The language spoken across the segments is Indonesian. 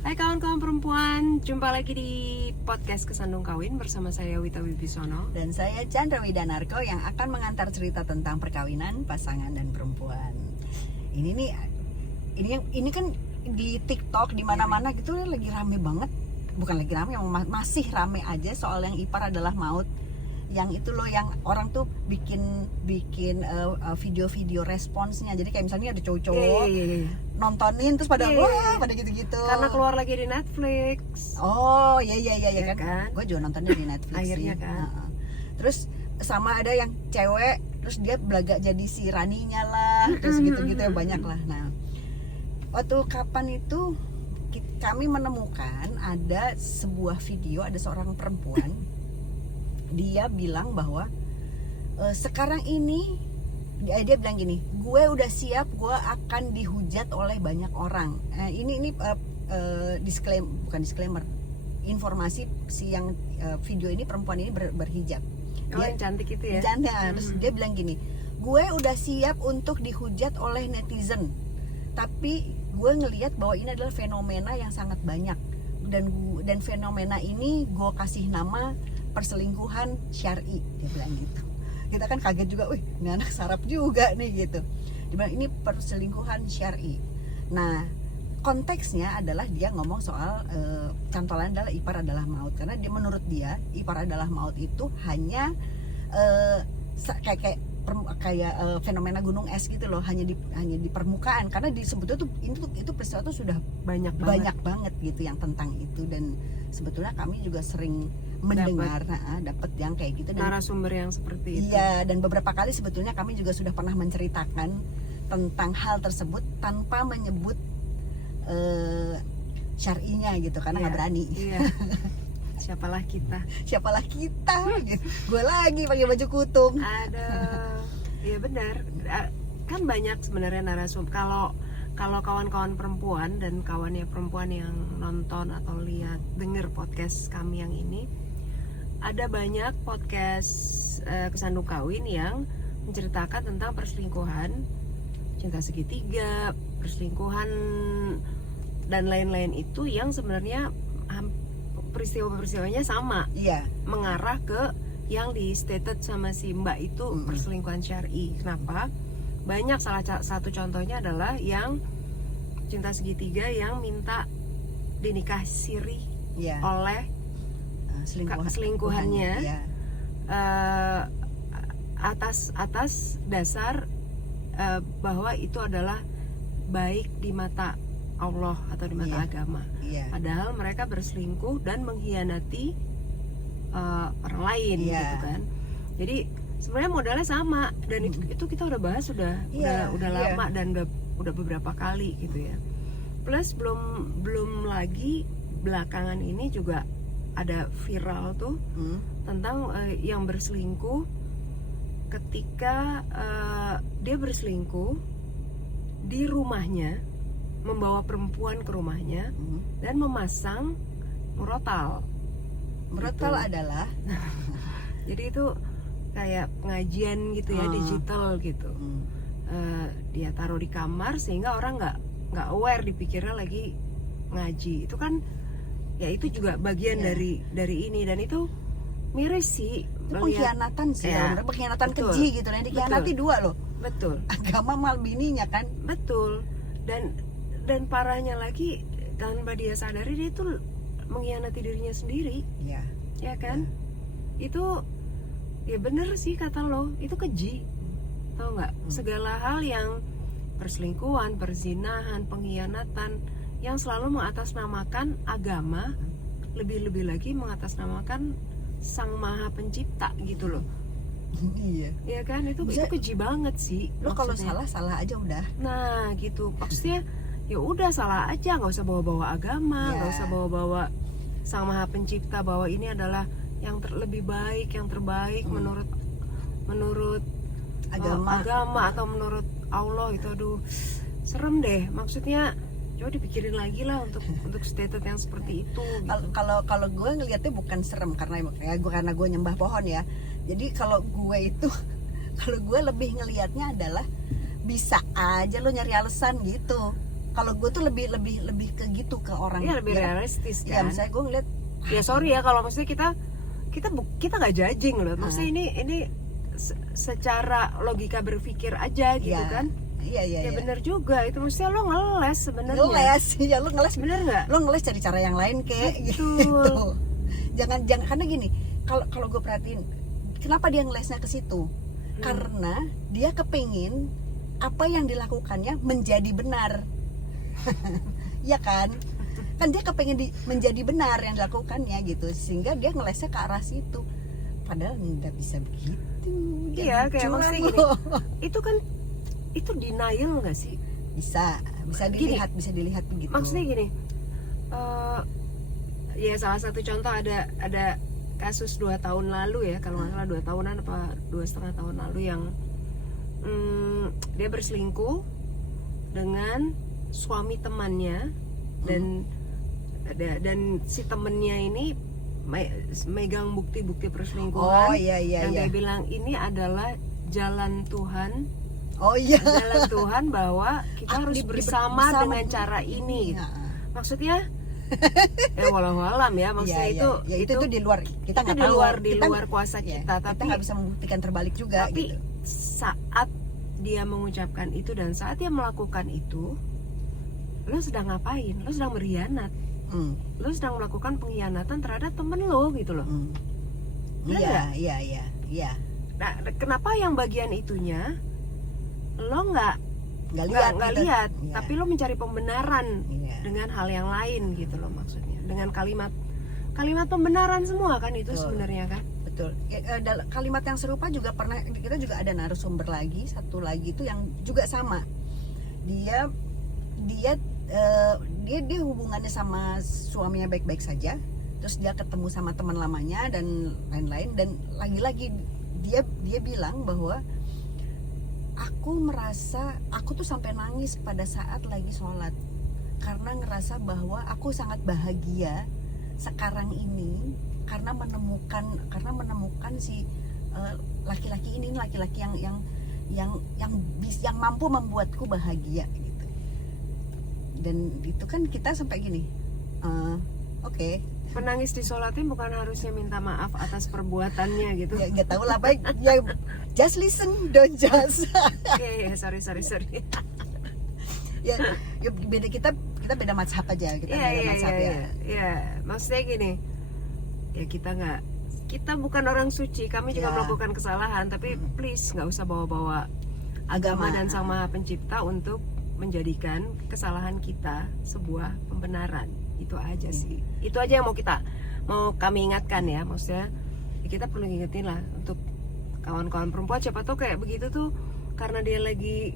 Hai kawan-kawan perempuan, jumpa lagi di podcast Kesandung Kawin bersama saya Wita Wibisono. Dan saya Chandra Widanarko yang akan mengantar cerita tentang perkawinan, pasangan, dan perempuan. Ini kan di TikTok di mana-mana gitu lagi rame banget. Bukan lagi rame, masih rame aja soal yang ipar adalah maut. Yang itu loh, yang orang tuh bikin video-video responsnya. Jadi kayak misalnya ada cowok-cowok nontonin terus pada wah pada gitu-gitu. Karena keluar lagi di Netflix. Oh iya kan. Gue juga nontonnya di Netflix akhirnya sih. kan. Terus sama ada yang cewek terus dia belaga jadi si Raninya lah, terus gitu-gitu ya banyak lah. Nah, waktu kapan itu kami menemukan ada sebuah video, ada seorang perempuan dia bilang bahwa sekarang ini dia bilang gini, gue udah siap, gue akan dihujat oleh banyak orang. Disclaimer, informasi si yang video ini, perempuan ini berhijab. Yang cantik itu ya. Cantik. Terus dia bilang gini, gue udah siap untuk dihujat oleh netizen, tapi gue ngelihat bahwa ini adalah fenomena yang sangat banyak, dan fenomena ini gue kasih nama perselingkuhan syar'i. Dia bilang gitu. Kita kan kaget juga, wih ini anak sarap juga nih gitu. Dia bilang ini perselingkuhan syar'i. Nah, konteksnya adalah dia ngomong soal cantolan adalah ipar adalah maut, karena dia menurut dia ipar adalah maut itu hanya kayak fenomena gunung es gitu loh, hanya di permukaan, karena sebetulnya tuh itu peristiwa tuh sudah banyak banget gitu yang tentang itu. Dan sebetulnya kami juga sering mendengar dapat yang kayak gitu, narasumber yang seperti itu. Iya, dan beberapa kali sebetulnya kami juga sudah pernah menceritakan tentang hal tersebut tanpa menyebut syar'inya gitu, karena nggak berani. Iya. Siapalah kita gitu. Gue lagi pakai baju kutung. Ada, ya benar. Kan banyak sebenarnya narasumber. Kalau kawan-kawan perempuan dan kawannya perempuan yang nonton atau denger podcast kami yang ini, ada banyak podcast Kesandung Kawin yang menceritakan tentang perselingkuhan, cinta segitiga, perselingkuhan dan lain-lain itu yang sebenarnya peristiwa-peristiwanya sama. Iya. Mengarah ke yang di stated sama si Mbak itu perselingkuhan syar'i. Kenapa? Banyak, salah satu contohnya adalah yang cinta segitiga yang minta dinikah siri oleh selingkuhannya atas dasar bahwa itu adalah baik di mata Allah atau di mata agama. Padahal mereka berselingkuh dan mengkhianati orang lain gitu kan. Jadi sebenarnya modalnya sama, dan itu kita udah bahas udah lama dan udah beberapa kali gitu ya. Plus belum lagi belakangan ini juga ada viral tuh tentang yang berselingkuh ketika dia berselingkuh di rumahnya, membawa perempuan ke rumahnya dan memasang murotal. Murotal adalah jadi itu kayak pengajian gitu ya, digital gitu. Dia taruh di kamar sehingga orang nggak aware, dipikirnya lagi ngaji. Itu kan ya itu juga bagian dari ini, dan itu miris sih. Itu pengkhianatan sih, pengkhianatan keji gitu. Yang dikhianati dua loh. Betul. Agama mal bininya kan. Betul. Dan parahnya lagi, tanpa dia sadari dia itu mengkhianati dirinya sendiri. Ya kan? Itu ya bener sih kata lo, itu keji. Tahu nggak? Segala hal yang perselingkuhan, perzinahan, pengkhianatan yang selalu mengatasnamakan agama, lebih-lebih lagi mengatasnamakan Sang Maha Pencipta gitu loh. Iya. Ya kan? Itu keji banget sih. Lo kalau salah aja udah. Nah, gitu. Maksudnya ya udah salah aja, nggak usah bawa-bawa agama, nggak usah bawa-bawa Sang Maha Pencipta, bahwa ini adalah yang lebih baik, yang terbaik menurut agama atau menurut Allah. Itu aduh serem deh. Maksudnya coba dipikirin lagi lah untuk statement yang seperti itu gitu. Kalau gue ngelihatnya bukan serem karena gue nyembah pohon ya. Jadi kalau gue lebih ngelihatnya adalah bisa aja lo nyari alasan gitu. Kalau gue tuh lebih ke gitu ke orang. Iya, lebih realistis Ya kan. misalnya gue ngeliat, Ya sorry ya kalau maksudnya kita nggak judging loh. Maksudnya ini secara logika berpikir aja gitu ya, kan. Iya. Ya bener juga, itu maksudnya lo ngeles sebenarnya. Ngeles, ya lo ngeles. Bener nggak? Lo ngeles cari cara yang lain kayak Betul. gitu. Jangan karena gini, kalau gue perhatiin, kenapa dia ngelesnya ke situ? Karena dia kepingin apa yang dilakukannya menjadi benar. Ya kan dia kepingin menjadi benar yang dilakukannya gitu, sehingga dia ngelesnya ke arah situ, padahal nggak bisa begitu. Iya, kayak maksudnya gini, itu denial nggak sih? Bisa dilihat, bisa dilihat begitu. Maksudnya gini, ya salah satu contoh ada kasus 2 tahun lalu ya, kalau nggak salah 2 tahunan apa 2,5 tahun lalu, yang dia berselingkuh dengan suami temannya, dan si temennya ini megang bukti-bukti perselingkuhan. Iya. Dia bilang ini adalah jalan Tuhan. Iya. Jalan Tuhan bahwa kita harus bersama dengan cara ini. Ya. Maksudnya ya walau-walam ya, maksudnya itu di luar kita nggak tahu, di luar kuasa kita, tapi kita nggak bisa membuktikan terbalik juga. Tapi gitu. saat dia mengucapkan itu dan saat dia melakukan itu, lo sedang ngapain? Lo sedang berkhianat. Lo sedang melakukan pengkhianatan terhadap temen lo gitu loh. Iya. Nah, kenapa yang bagian itunya lo nggak lihat, tapi lo mencari pembenaran dengan hal yang lain gitu loh, maksudnya dengan kalimat pembenaran semua kan itu. Betul. Sebenarnya kan. Betul. Kalimat yang serupa juga pernah, kita juga ada narasumber lagi, satu lagi itu yang juga sama. Dia hubungannya sama suaminya baik-baik saja, terus dia ketemu sama teman lamanya dan lain-lain, dan lagi-lagi dia bilang bahwa aku tuh sampai nangis pada saat lagi sholat karena ngerasa bahwa aku sangat bahagia sekarang ini karena menemukan si laki-laki ini, laki-laki yang mampu membuatku bahagia gitu. Dan itu kan kita sampai gini, oke. Penangis di sholatin bukan harusnya minta maaf atas perbuatannya gitu. Ya nggak tahu lah, baik ya, just listen, don't judge. Oke, sorry. ya beda, kita beda mazhab aja, kita beda mazhab ya. Iya, maksudnya gini, ya kita bukan orang suci, kami juga melakukan kesalahan, tapi please nggak usah bawa-bawa agama dan Sang Maha Pencipta untuk menjadikan kesalahan kita sebuah pembenaran. Itu aja sih. Itu aja yang mau kami ingatkan ya. Maksudnya ya kita perlu ingetin lah untuk kawan-kawan perempuan, siapa tuh kayak begitu tuh karena dia lagi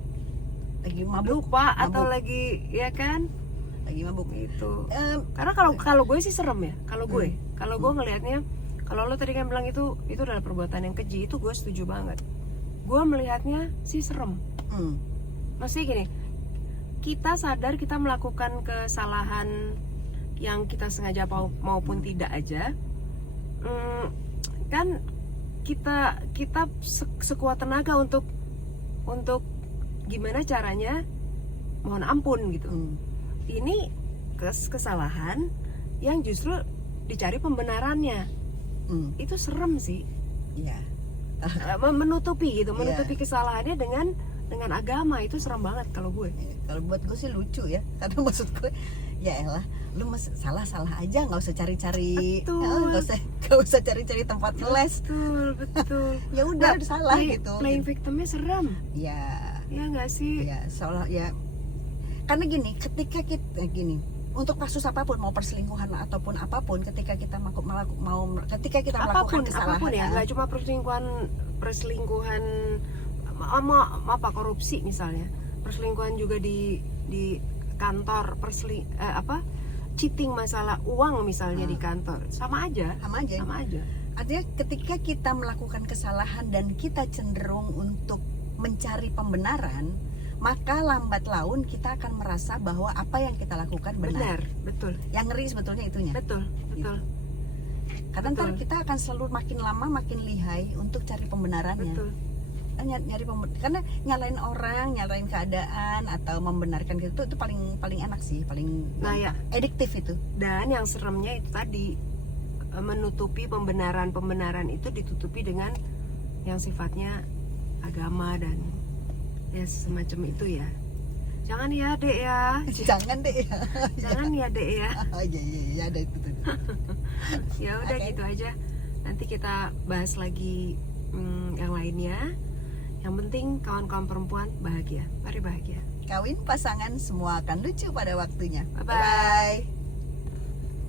mabuk, lupa atau lagi ya kan lagi mabuk itu. Karena kalau gue sih serem ya. Kalau gue ngelihatnya, kalau lo tadi kan bilang itu adalah perbuatan yang keji, itu gue setuju banget. Gue melihatnya sih serem. Maksudnya gini, kita sadar kita melakukan kesalahan yang kita sengaja maupun tidak aja, kan kita sekuat tenaga untuk gimana caranya mohon ampun gitu. Ini kesalahan yang justru dicari pembenarannya. Itu serem sih. Menutupi kesalahannya dengan agama, itu serem banget kalau gue. Kalau buat gue sih lucu ya, karena maksud gue ya elah, lu salah aja, nggak usah cari-cari, nggak usah cari-cari tempat les. Betul. Ya udah salah gitu. Playing victimnya serem. Ya nggak sih. Ya seolah ya, karena gini, ketika kita untuk kasus apapun, mau perselingkuhan ataupun apapun, ketika kita melakukan kesalahan, apapun ya, nggak cuma perselingkuhan apa korupsi misalnya, perselingkuhan juga di kantor, cheating masalah uang misalnya di kantor, sama aja. Artinya ketika kita melakukan kesalahan dan kita cenderung untuk mencari pembenaran, maka lambat laun kita akan merasa bahwa apa yang kita lakukan benar. Betul. Yang ngeri sebetulnya itunya. Betul. Karena ntar kita akan selalu makin lama makin lihai untuk cari pembenarannya. Betul. karena nyalain orang, nyalain keadaan atau membenarkan gitu itu paling enak sih, paling ya, adiktif itu. Dan yang seremnya itu tadi, menutupi pembenaran itu ditutupi dengan yang sifatnya agama dan ya semacam itu ya. Jangan ya Dek ya. Jangan Dek ya. Jangan ya Dek ya. Oh iya ada itu tuh. Ya udah gitu aja. Nanti kita bahas lagi yang lainnya. Yang penting kawan-kawan perempuan bahagia. Mari bahagia. Kawin pasangan semua akan lucu pada waktunya. Bye bye.